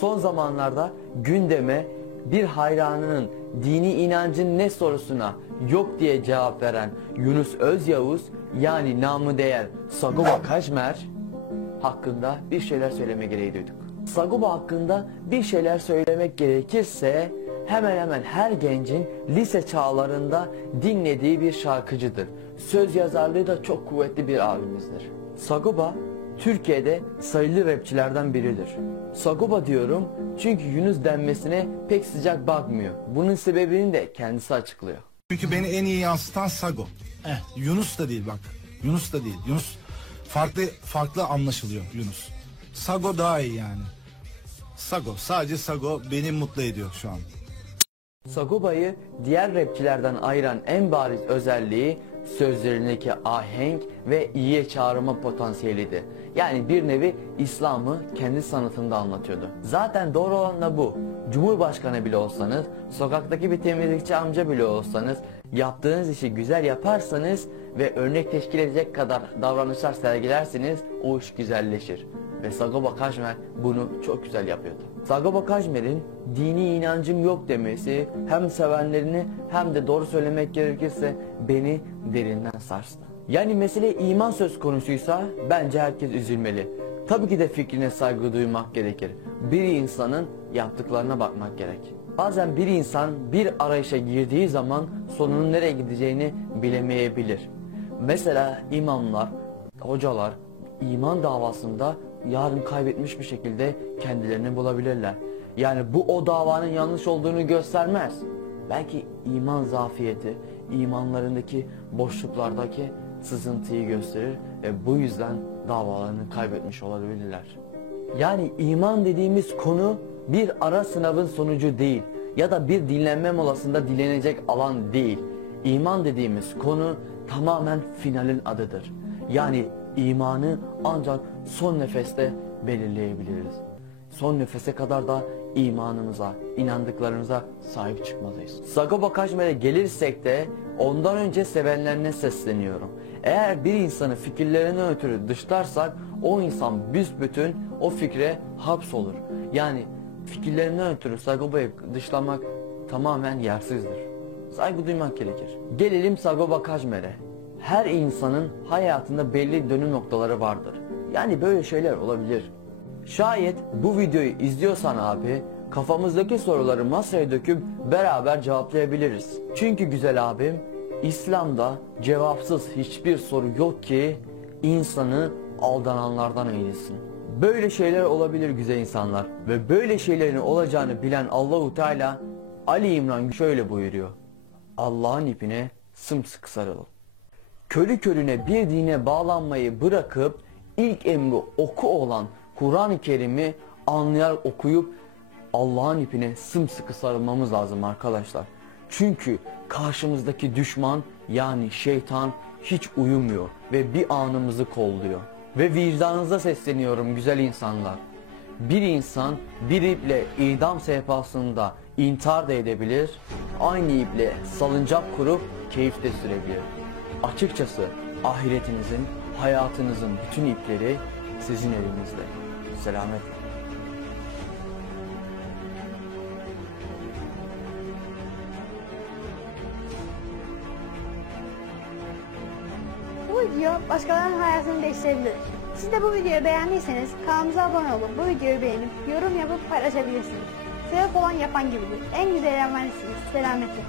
Son zamanlarda gündeme bir hayranının dini inancın ne sorusuna yok diye cevap veren Yunus Özyavuz, yani namı değer Sagopa Kajmer hakkında bir şeyler söyleme gereği duyduk. Sagopa hakkında bir şeyler söylemek gerekirse hemen hemen her gencin lise çağlarında dinlediği bir şarkıcıdır. Söz yazarlığı da çok kuvvetli bir abimizdir. Sagopa Türkiye'de sayılı rapçilerden biridir. Sagopa diyorum çünkü Yunus denmesine pek sıcak bakmıyor. Bunun sebebini de kendisi açıklıyor. Çünkü beni en iyi yansıtan Sago. Yunus da değil bak. Yunus da değil. Yunus farklı anlaşılıyor Yunus. Sago daha iyi yani. Sago, sadece Sago beni mutlu ediyor şu an. Sagopa'yı diğer rapçilerden ayıran en bariz özelliği sözlerindeki ahenk ve iyiye çağırma potansiyelidir. Yani bir nevi İslam'ı kendi sanatında anlatıyordu. Zaten doğru olan da bu. Cumhurbaşkanı bile olsanız, sokaktaki bir temizlikçi amca bile olsanız, yaptığınız işi güzel yaparsanız ve örnek teşkil edecek kadar davranışlar sergilerseniz o iş güzelleşir. Ve Sagopa Kajmer bunu çok güzel yapıyordu. Sagopa Kajmer'in dini inancım yok demesi hem sevenlerini hem de doğru söylemek gerekirse beni derinden sarstı. Yani mesele iman söz konusuysa bence herkes üzülmeli. Tabii ki de fikrine saygı duymak gerekir. Bir insanın yaptıklarına bakmak gerek. Bazen bir insan bir arayışa girdiği zaman sonunun nereye gideceğini bilemeyebilir. Mesela imamlar, hocalar iman davasında yarın kaybetmiş bir şekilde kendilerini bulabilirler. Yani bu o davanın yanlış olduğunu göstermez. Belki iman zafiyeti, imanlarındaki boşluklardaki sızıntıyı gösterir ve bu yüzden davalarını kaybetmiş olabilirler. Yani iman dediğimiz konu bir ara sınavın sonucu değil ya da bir dinlenme molasında dilenecek alan değil. İman dediğimiz konu tamamen finalin adıdır. Yani imanı ancak son nefeste belirleyebiliriz. Son nefese kadar da imanımıza, inandıklarımıza sahip çıkmalıyız. Sagopa Kajmer'e gelirsek de ondan önce sevenlerine sesleniyorum. Eğer bir insanı fikirlerinden ötürü dışlarsak o insan büsbütün o fikre hapsolur. Yani fikirlerinden ötürü Sagopa'yı dışlamak tamamen yersizdir. Saygı duymak gerekir. Gelelim Sagopa Kajmer'e. Her insanın hayatında belli dönüm noktaları vardır. Yani böyle şeyler olabilir. Şayet bu videoyu izliyorsan abi, kafamızdaki soruları masaya döküp beraber cevaplayabiliriz. Çünkü güzel abim, İslam'da cevapsız hiçbir soru yok ki insanı aldananlardan eylesin. Böyle şeyler olabilir güzel insanlar ve böyle şeylerin olacağını bilen Allahu Teala Ali İmran şöyle buyuruyor: Allah'ın ipine sımsıkı sarılın. Körü körüne bir dine bağlanmayı bırakıp ilk emri oku olan Kur'an-ı Kerim'i anlayar okuyup Allah'ın ipine sımsıkı sarılmamız lazım arkadaşlar. Çünkü karşımızdaki düşman yani şeytan hiç uyumuyor ve bir anımızı kolluyor. Ve vicdanınıza sesleniyorum güzel insanlar. Bir insan bir iple idam sehpasında intihar da edebilir, aynı iple salıncak kurup keyif de sürebilir. Açıkçası ahiretinizin, hayatınızın bütün ipleri sizin elinizde. Selametle. Bu video başkalarının hayatını değiştirebilir. Siz de bu videoyu beğendiyseniz kanalımıza abone olup bu videoyu beğenip yorum yapıp paylaşabilirsiniz. Sebep olan yapan gibidir. En güzel eğlenmelisiniz. Selametle.